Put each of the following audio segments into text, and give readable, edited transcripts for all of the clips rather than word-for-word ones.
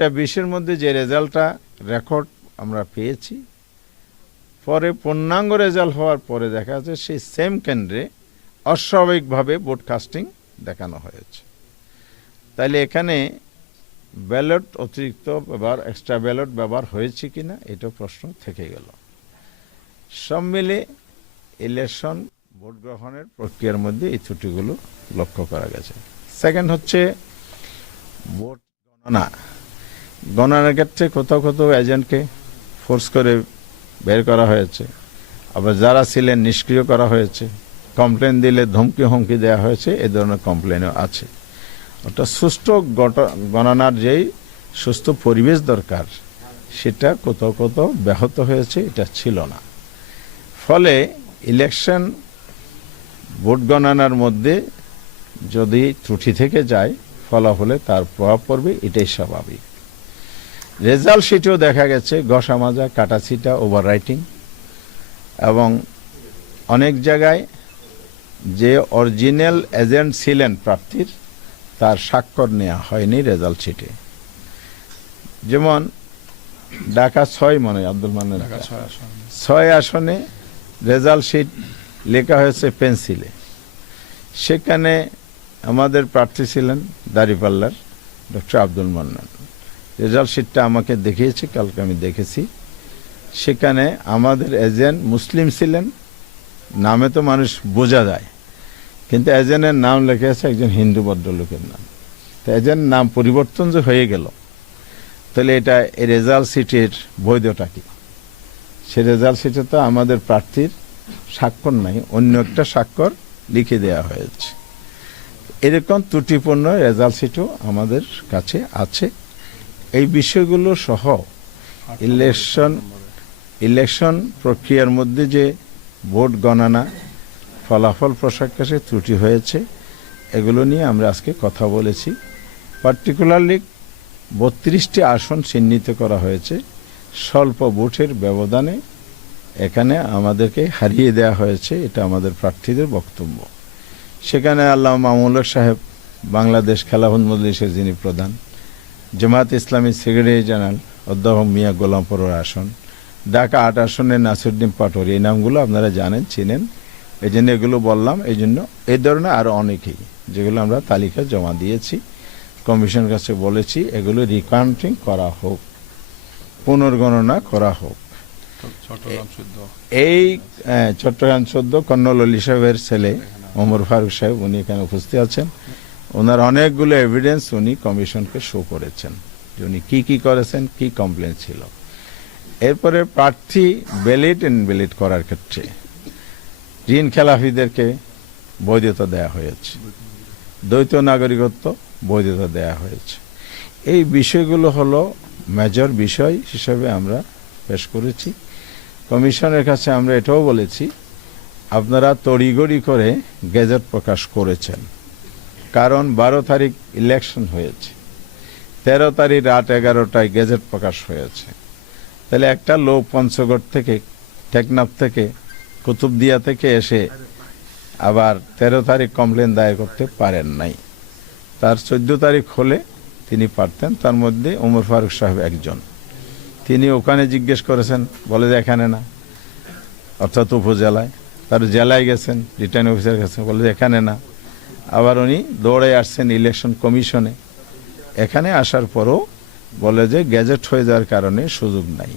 1টা 20-এর মধ্যে যে রেজাল্টটা রেকর্ড আমরা পেয়েছি, পরে পূর্ণাঙ্গ রেজাল্ট হওয়ার পরে দেখা যাচ্ছে সেই সেম কেন্দ্রে অস্বাভাবিকভাবে ব্রডকাস্টিং দেখানো হয়েছে। তাইলে এখানে ব্যালট অতিরিক্ত ব্যবহার, এক্সট্রা ব্যালট ব্যবহার হয়েছে কিনা এটা প্রশ্ন থেকে গেল। সব মিলে ইলেকশন ভোট গ্রহণের প্রক্রিয়ার মধ্যে এই ত্রুটিগুলো লক্ষ্য করা গেছে। সেকেন্ড হচ্ছে ভোট গণনার ক্ষেত্রে কোথাও কোথাও এজেন্টকে ফোর্স করে বের করা হয়েছে, আবার যারা ছিলেন নিষ্ক্রিয় করা হয়েছে, কমপ্লেন দিলে ধমকি হুমকি দেওয়া হয়েছে, এ ধরনের কমপ্লেনও আছে। অর্থাৎ সুষ্ঠু গণনার যেই সুস্থ পরিবেশ দরকার সেটা কোথাও কোথাও ব্যাহত হয়েছে, এটা ছিল না। ফলে ইলেকশন ভোট গণনার মধ্যে যদি ত্রুটি থেকে যায় ফলাফলে তার প্রভাব পড়বে, এটাই স্বাভাবিক। রেজাল্ট শিটেও দেখা গেছে ঘষা মাজা, কাটাছিটা, ওভার রাইটিং, এবং অনেক জায়গায় যে অরিজিনাল এজেন্ট ছিলেন প্রার্থীর তার স্বাক্ষর নেওয়া হয়নি রেজাল্ট শিটে। যেমন ঢাকা 6 মনে আব্দুল মান্নান 6 আসনে রেজাল্ট শিট লেখা হয়েছে পেন্সিলে। সেখানে আমাদের প্রার্থী ছিলেন দাঁড়িপাল্লার ডক্টর আব্দুল মান্নান। রেজাল্ট শিটটা আমাকে দেখিয়েছে, কালকে আমি দেখেছি। সেখানে আমাদের এজেন্ট মুসলিম ছিলেন, নামে তো মানুষ বোঝা যায়, কিন্তু এজেন্টের নাম লেখা আছে একজন হিন্দু ভদ্রলোকের নাম। তো এজেন্ট নাম পরিবর্তন যে হয়ে গেল, তাহলে এটা এই রেজাল্ট শিটের বৈধতা কি? সে রেজাল্ট শিটে তো আমাদের প্রার্থীর স্বাক্ষর নাই, অন্য একটা স্বাক্ষর লিখে দেওয়া হয়েছে। এরকম ত্রুটিপূর্ণ রেজাল্ট শিটও আমাদের কাছে আছে। এই বিষয়গুলো সহ ইলেকশন প্রক্রিয়ার মধ্যে যে ভোট গণনা ফলাফল প্রকাশে ত্রুটি হয়েছে, এগুলো নিয়ে আমরা আজকে কথা বলেছি। পার্টিকুলারলি 32টি আসন চিহ্নিত করা হয়েছে স্বল্প ভোটের ব্যবধানে, এখানে আমাদেরকে হারিয়ে দেওয়া হয়েছে, এটা আমাদের প্রার্থীদের বক্তব্য। সেখানে আল্লামা মামুনুল হক সাহেব, বাংলাদেশ খেলাফত মজলিসের যিনি প্রধান, জামায়াত ইসলামী সেক্রেটারি জেনারেল অধ্যাপক মিয়া গোলাম পরোয়ার আসন, ঢাকা 8 আসনে নাসিরউদ্দিন পাটোয়ারি, এই নামগুলো আপনারা জানেন, চিনেন, এই জন্য এগুলো বললাম। এই জন্য এই ধরনের আরও অনেকেই যেগুলো আমরা তালিকা জমা দিয়েছি, কমিশনের কাছে বলেছি এগুলো রিকাউন্টিং করা হোক, পুনর্গণনা করা হোক। এই চট্টগ্রাম 14 কর্নল অলি সাহেবের ছেলে ওমর ফারুক সাহেব, উনি এখানে উপস্থিত আছেন। ওনার অনেকগুলো এভিডেন্স উনি কমিশনকে শো করেছেন যে উনি কি করেছেন, কি কমপ্লেন ছিল। এরপরে প্রার্থী ব্যালট ইনভ্যালিড করার ক্ষেত্রে ঋণ খেলাফিদেরকে বৈধতা দেয়া হয়েছে, দ্বৈত নাগরিকত্ব বৈধতা দেয়া হয়েছে। এই বিষয়গুলো হলো মেজর বিষয় হিসেবে আমরা পেশ করেছি। কমিশনের কাছে আমরা এটাও বলেছি, আপনারা তড়িঘড়ি করে গেজেট প্রকাশ করেছেন, কারণ 12 তারিখ ইলেকশন হয়েছে, 13 তারিখ রাত 11টায় গেজেট প্রকাশ হয়েছে। তাহলে একটা লোক পঞ্চগড় থেকে, টেকনাফ থেকে, কুতুবদিয়া থেকে এসে আবার 13 তারিখ কমপ্লেন দায়ের করতে পারেন নাই। তার 14 তারিখ হলে তিনি পারতেন। তার মধ্যে ওমর ফারুক সাহেব একজন, তিনি ওখানে জিজ্ঞেস করেছেন, বলে যে এখানে না, অর্থাৎ উপজেলায়। তার জেলায় গেছেন, রিটার্নিং অফিসার কাছে, বলে যে এখানে না। আবার উনি দৌড়ে আসছেন ইলেকশন কমিশনে, এখানে আসার পরও বলে যে গ্যাজেট হয়ে যাওয়ার কারণে সুযোগ নাই।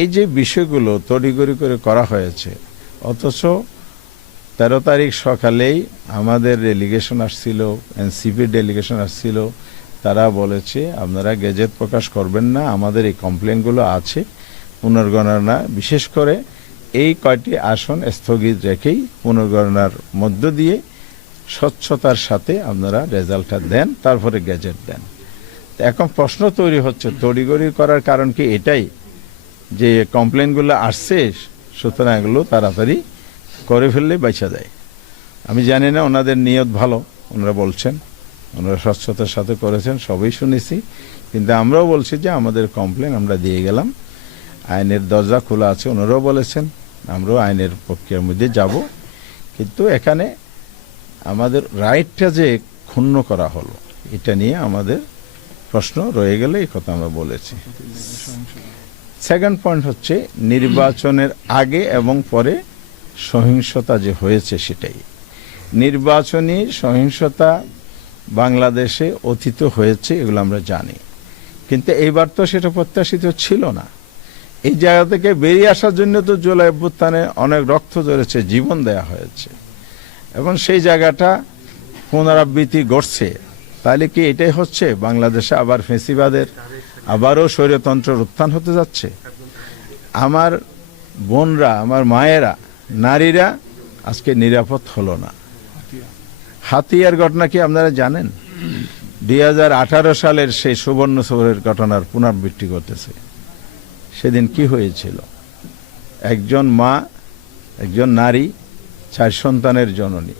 এই যে বিষয়গুলো তড়িঘড়ি করে করা হয়েছে, অথচ 13 তারিখ সকালেই আমাদের ডেলিগেশন আসছিল, এনসিপির ডেলিগেশন আসছিল, তারা বলেছে আপনারা গেজেট প্রকাশ করবেন না, আমাদের এই কমপ্লেনগুলো আছে, পুনর্গণনা বিশেষ করে এই কয়টি আসন স্থগিত রেখেই পুনর্গণনার মধ্য দিয়ে স্বচ্ছতার সাথে আপনারা রেজাল্টটা দেন, তারপরে গেজেট দেন। এখন প্রশ্ন তৈরি হচ্ছে, তড়িঘড়ি করার কারণ কি এটাই যে কমপ্লেনগুলো আসছে, সুতরাং এগুলো তাড়াতাড়ি করে ফেললে বাইচা যায়? আমি জানি না, ওনাদের নিয়ত ভালো, ওনারা বলছেন, ওনারা স্বচ্ছতার সাথে করেছেন, সবই শুনেছি। কিন্তু আমরাও বলছি যে আমাদের কমপ্লেন আমরা দিয়ে গেলাম, আইনের দরজা খোলা আছে, ওনারাও বলেছেন, আমরাও আইনের প্রক্রিয়ার মধ্যে যাব। কিন্তু এখানে আমাদের রাইটটা যে ক্ষুণ্ণ করা হলো, এটা নিয়ে আমাদের প্রশ্ন রয়ে গেলে এই কথা আমরা বলেছি। সেকেন্ড পয়েন্ট হচ্ছে নির্বাচনের আগে এবং পরে সহিংসতা যে হয়েছে সেটাই। নির্বাচনী সহিংসতা বাংলাদেশে অতীত হয়েছে, এগুলো আমরা জানি, কিন্তু এইবার তো সেটা প্রত্যাশিত ছিল না। এই জায়গা থেকে বেরিয়ে আসার জন্য তো জুলাই অভ্যুত্থানে অনেক রক্ত ঝরেছে, জীবন দেয়া হয়েছে, এবং সেই জায়গাটা পুনরাবৃত্তি ঘটছে। তাহলে কি এটাই হচ্ছে বাংলাদেশে আবার ফেসিবাদের, আবারও স্বৈরতন্ত্রের উত্থান হতে যাচ্ছে? আমার বোনরা, আমার মায়েরা, নারীরা আজকে নিরাপদ হলো না। হাতিয়ার ঘটনা কি আপনারা জানেন? 2018 সালের সেই সুবর্ণ সৌরের ঘটনার পুনরাবৃত্তি করতেছে। সেদিন কি হয়েছিল? একজন মা, একজন নারী, 4 সন্তানের জননী,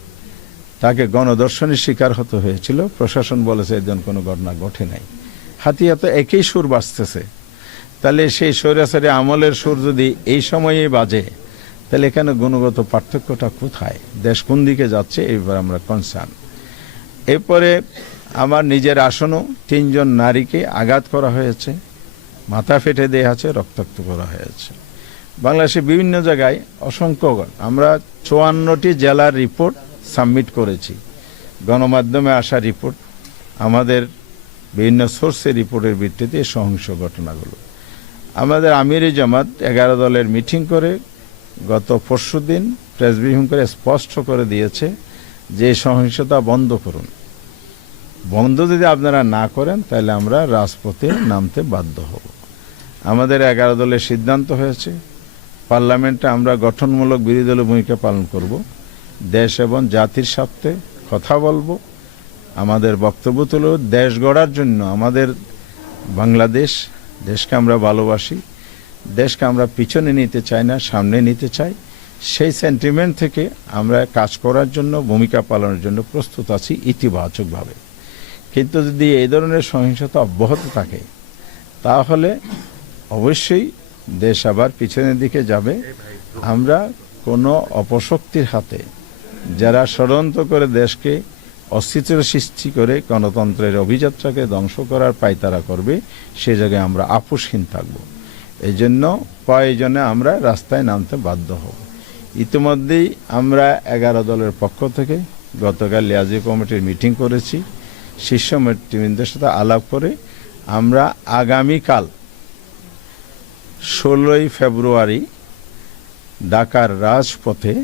তাকে গণধর্ষণের শিকার হতে হয়েছিল। প্রশাসন বলেছে এদিন কোনো ঘটনা ঘটে নাই। হাতিয়া তো একই সুর বাজতেছে। তাহলে সেই স্বৈরাচারী আমলের সুর যদি এই সময়ে বাজে, তাহলে এখানে গুণগত পার্থক্যটা কোথায়? দেশ কোন দিকে যাচ্ছে? এইবার আমরা কনসার্ন। এরপরে আমার নিজের আসনও 3 জন নারীকে আঘাত করা হয়েছে, মাথা ফেটে দেওয়া আছে, রক্তাক্ত করা হয়েছে। বাংলাদেশে বিভিন্ন জায়গায় অসংখ্য, আমরা 54টি জেলার রিপোর্ট সাবমিট করেছি, গণমাধ্যমে আসা রিপোর্ট, আমাদের বিভিন্ন সোর্সের রিপোর্টের ভিত্তিতে সহিংস ঘটনাগুলো। আমাদের আমিরি জামাত 11 দলের মিটিং করে গত পরশুদিন প্রেস ব্রিফিং করে স্পষ্ট করে দিয়েছে যে সহিংসতা বন্ধ করুন। বন্ধ যদি আপনারা না করেন তাহলে আমরা রাজপথে নামতে বাধ্য হব। আমাদের 11 দলের সিদ্ধান্ত হয়েছে, পার্লামেন্টে আমরা গঠনমূলক বিরোধী দলের ভূমিকা পালন করব, দেশ এবং জাতির স্বার্থে কথা বলবো, আমাদের বক্তব্য তুলব। দেশ গড়ার জন্য আমাদের বাংলাদেশ, দেশকে আমরা ভালোবাসি, দেশকে আমরা পিছনে নিতে চাই না, সামনে নিতে চাই। সেই সেন্টিমেন্ট থেকে আমরা কাজ করার জন্য, ভূমিকা পালনের জন্য প্রস্তুত আছি ইতিবাচকভাবে। কিন্তু যদি এই ধরনের সহিংসতা অব্যাহত থাকে তাহলে অবশ্যই দেশ আবার পিছনের দিকে যাবে। আমরা কোনো অপশক্তির হাতে, যারা ষড়যন্ত্র করে দেশকে অস্থিতির সৃষ্টি করে গণতন্ত্রের অভিযাত্রাকে ধ্বংস করার পায়তারা করবে, সে জায়গায় আমরা আপোষহীন থাকব। এই জন্য প্রয়োজনে আমরা রাস্তায় নামতে বাধ্য হব। ইতিমধ্যেই আমরা 11 দলের পক্ষ থেকে গতকাল লিয়াজি কমিটির মিটিং করেছি, শীর্ষ নেতৃবৃন্দের সাথে আলাপ করে আমরা আগামীকাল 16ই ফেব্রুয়ারি ঢাকার রাজপথে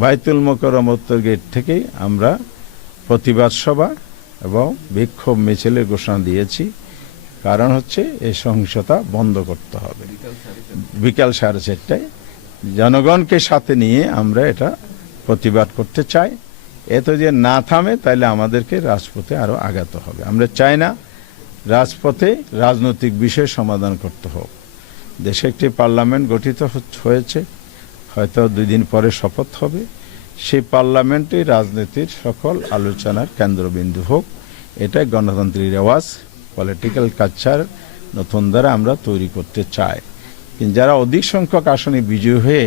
বাইতুল মোকাররম উত্তর গেট থেকে আমরা প্রতিবাদ সভা এবং বিক্ষোভ মিছিলের ঘোষণা দিয়েছি। কারণ হচ্ছে এই সহিংসতা বন্ধ করতে হবে। বিকাল 4:30টায় জনগণকে সাথে নিয়ে আমরা এটা প্রতিবাদ করতে চাই। এত যে না থামে তাহলে আমাদেরকে রাজপথে আরো আগাতে হবে। আমরা চাই না রাজপথে রাজনৈতিক বিষয় সমাধান করতে হোক। দেশে একটি পার্লামেন্ট গঠিত হয়েছে, হয়তো 2 দিন পরে শপথ হবে। সেই পার্লামেন্টে রাজনীতির সকল আলোচনার কেন্দ্রবিন্দু হোক, এটা গণতান্ত্রিক রেওয়াজ, পলিটিক্যাল কালচার নতুন দ্বারা আমরা তৈরি করতে চাই। কিন্তু যারা অধিক সংখ্যক আসনে বিজয়ী হয়ে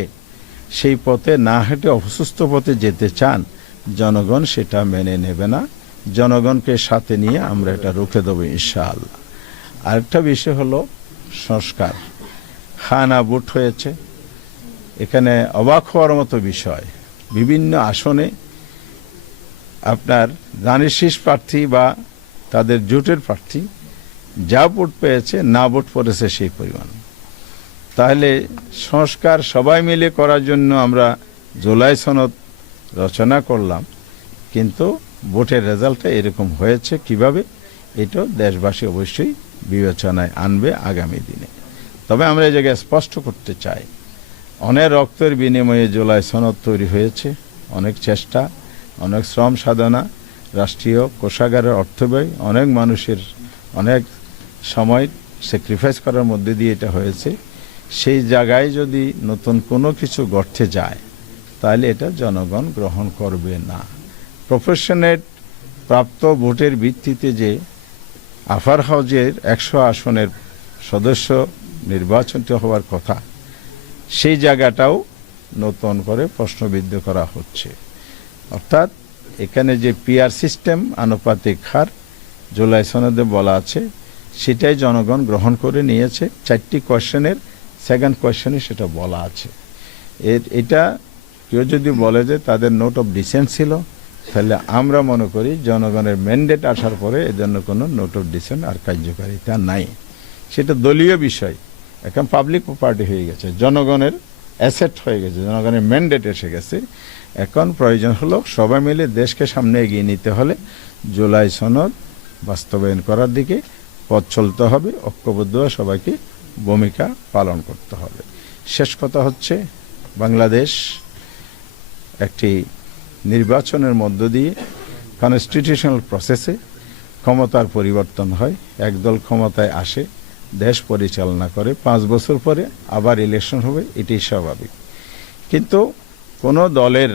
সেই পথে না হেঁটে অসুস্থ পথে যেতে চান, জনগণ সেটা মেনে নেবে না। জনগণকে সাথে নিয়ে আমরা এটা রুখে দেবো ইনশাআল্লাহ। আরেকটা বিষয় হলো সংস্কার। খানা ভোট হয়েছে, এখানে অবাক হওয়ার মতো বিষয়, বিভিন্ন আসনে আপনার ধানের শীষ প্রার্থী বা তাদের জোটের প্রার্থী যা ভোট পেয়েছে, না ভোট পড়েছে সেই পরিমাণ। তাহলে সংস্কার সবাই মিলে করার জন্য আমরা জুলাই সনদ রচনা করলাম, কিন্তু ভোটের রেজাল্টটা এরকম হয়েছে কিভাবে, এটা দেশবাসী অবশ্যই বিবেচনায় আনবে আগামী দিনে। তবে আমরা এই জায়গায় স্পষ্ট করতে চাই, অনেক রক্তের বিনিময়ে জুলাই সনদ তৈরি হয়েছে, অনেক চেষ্টা, অনেক শ্রম সাধনা, রাষ্ট্রীয় কোষাগারের অর্থব্যয়, অনেক মানুষের অনেক সময় স্যাক্রিফাইস করার মধ্যে দিয়ে এটা হয়েছে। সেই জায়গায় যদি নতুন কোনো কিছু গড়তে যায় তাহলে এটা জনগণ গ্রহণ করবে না। প্রফেশনেট প্রাপ্ত ভোটের ভিত্তিতে যে আফার হাউজের 100 আসনের সদস্য নির্বাচিত হওয়ার কথা, সেই জায়গাটাও নতুন করে প্রশ্নবিদ্ধ করা হচ্ছে। অর্থাৎ এখানে যে পিআর সিস্টেম, আনুপাতিক হার, জুলাই সনদে বলা আছে সেটাই জনগণ গ্রহণ করে নিয়েছে। 4টি কোয়েশ্চেনের সেকেন্ড কোয়েশ্চেনে সেটা বলা আছে। এটা কেউ যদি বলে যে তাদের নোট অফ ডিসেন্ট ছিল, তাহলে আমরা মনে করি জনগণের ম্যান্ডেট আসার পরে এজন্য কোনো নোট অফ ডিসেন্ট আর কার্যকারিতা নাই। সেটা দলীয় বিষয়, এখন পাবলিক প্রপার্টি হয়ে গেছে, জনগণের অ্যাসেট হয়ে গেছে, জনগণের ম্যান্ডেট এসে গেছে। এখন প্রয়োজন হলো সবাই মিলে দেশকে সামনে এগিয়ে নিতে হলে জুলাই সনদ বাস্তবায়ন করার দিকে পথ চলতে হবে, ঐক্যবদ্ধ সবাইকে ভূমিকা পালন করতে হবে। শেষ কথা হচ্ছে, বাংলাদেশ একটি নির্বাচনের মধ্য দিয়ে কনস্টিটিউশনাল প্রসেসে ক্ষমতার পরিবর্তন হয়, একদল ক্ষমতায় আসে, দেশ পরিচালনা করে, 5 বছর পরে আবার ইলেকশন হবে, এটাই স্বাভাবিক। কিন্তু কোনো দলের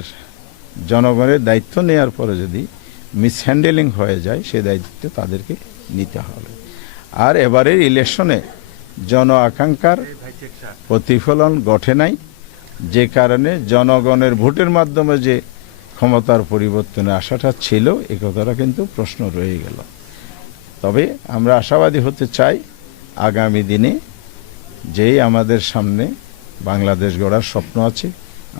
জনগণের দায়িত্ব নেওয়ার পরে যদি মিসহ্যান্ডেলিং হয়ে যায়, সে দায়িত্ব তাদেরকে নিতে হবে। আর এবারের ইলেকশনে জন আকাঙ্ক্ষার প্রতিফলন ঘটে নাই, যে কারণে জনগণের ভোটের মাধ্যমে যে ক্ষমতার পরিবর্তনে আশাটা ছিল, এ কথাটা কিন্তু প্রশ্ন রয়ে গেল। তবে আমরা আশাবাদী হতে চাই, আগামী দিনে যেই আমাদের সামনে বাংলাদেশ গড়ার স্বপ্ন আছে,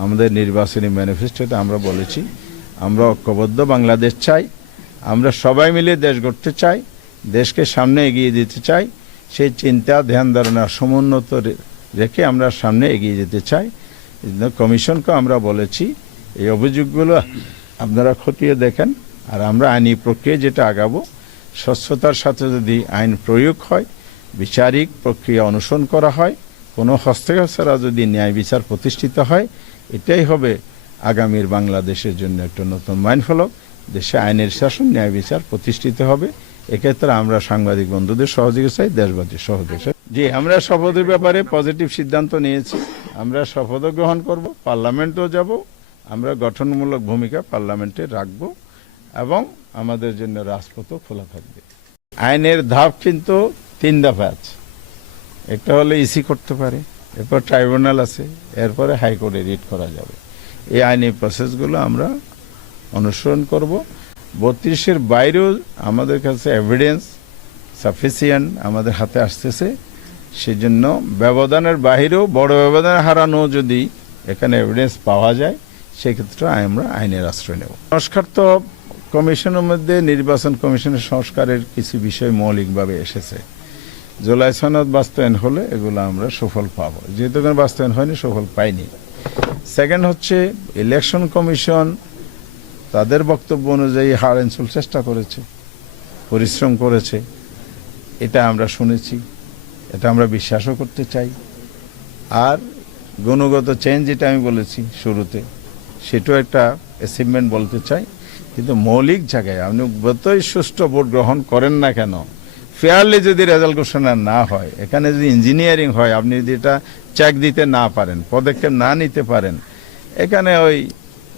আমাদের নির্বাচনী ম্যানিফেস্টোতে আমরা বলেছি আমরা ঐক্যবদ্ধ বাংলাদেশ চাই, আমরা সবাই মিলে দেশ গড়তে চাই, দেশকে সামনে এগিয়ে দিতে চাই। সেই চিন্তা ধ্যান ধারণা সমুন্নত রেখে আমরা সামনে এগিয়ে যেতে চাই। কমিশনকে আমরা বলেছি এই অভিযোগগুলো আপনারা খতিয়ে দেখেন, আর আমরা আইনি প্রক্রিয়া যেটা আগাবো, স্বচ্ছতার সাথে যদি আইন প্রয়োগ হয়, বিচারিক প্রক্রিয়া অনুসরণ করা হয়, কোনো হস্তক্ষেপ ছাড়া যদি ন্যায় বিচার প্রতিষ্ঠিত হয়, এটাই হবে আগামীর বাংলাদেশের জন্য একটা নতুন মাইলফলক। দেশে আইনের শাসন, ন্যায় বিচার প্রতিষ্ঠিত হবে। এক্ষেত্রে আমরা সাংবাদিক বন্ধুদের সহযোগিতা চাই, দেশবাসীর সহযোগিতা। জি, আমরা শপথের ব্যাপারে পজিটিভ সিদ্ধান্ত নিয়েছি। আমরা শপথও গ্রহণ করব, পার্লামেন্টেও যাব, আমরা গঠনমূলক ভূমিকা পার্লামেন্টে রাখব এবং আমাদের জন্য রাজপথও খোলা থাকবে। আইনের ধাপ কিন্তু 3 দফা আছে। একটা হলে ইসি করতে পারে, এরপর ট্রাইব্যুনাল আছে, এরপরে হাইকোর্টে রিট করা যাবে। এই আইনি প্রসেসগুলো আমরা অনুসরণ করব। 32-এর বাইরেও আমাদের কাছে এভিডেন্স সাফিসিয়েন্ট আমাদের হাতে আসতেছে, সেজন্য ব্যবধানের বাহিরেও বড় ব্যবধান হারানো যদি এখানে এভিডেন্স পাওয়া যায়, সেক্ষেত্রে আমরা আইনের আশ্রয় নেব। সংস্কার তো কমিশনের মধ্যে নির্বাচন কমিশনের সংস্কারের কিছু বিষয় মৌলিকভাবে এসেছে। জুলাই সনদ বাস্তবায়ন হলে এগুলো আমরা সুফল পাবো, যেহেতু কোনো বাস্তবায়ন হয়নি, সুফল পাইনি। সেকেন্ড হচ্ছে, ইলেকশন কমিশন তাদের বক্তব্য অনুযায়ী হার এন্ড সোল চেষ্টা করেছে, পরিশ্রম করেছে, এটা আমরা শুনেছি, এটা আমরা বিশ্বাসও করতে চাই। আর গুণগত চেঞ্জ যেটা আমি বলেছি শুরুতে, সেটাও একটা অ্যাচিভমেন্ট বলতে চাই। কিন্তু মৌলিক জায়গায় আপনি যতই সুষ্ঠু ভোট গ্রহণ করেন না কেন, ফেয়ারলি যদি রেজাল্ট ঘোষণা না হয়, এখানে যদি ইঞ্জিনিয়ারিং হয়, আপনি যদি এটা চেক দিতে না পারেন, পদক্ষেপ না নিতে পারেন, এখানে ওই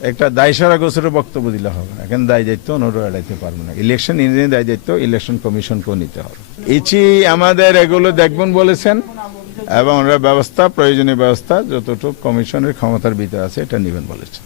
একটা দায়সারা গোছরের বক্তব্য দিলে হবে না। এখানে দায় দায়িত্ব অন্যরা এড়াইতে পারবে না। ইলেকশন ইঞ্জিনিয়ারিং দায় দায়িত্ব ইলেকশন কমিশনকেও নিতে হবে। ইচি আমাদের এগুলো দেখবেন বলেছেন, এবং ওরা ব্যবস্থা, প্রয়োজনীয় ব্যবস্থা যতটুকু কমিশনের ক্ষমতার ভিতরে আছে, এটা নেবেন বলেছেন।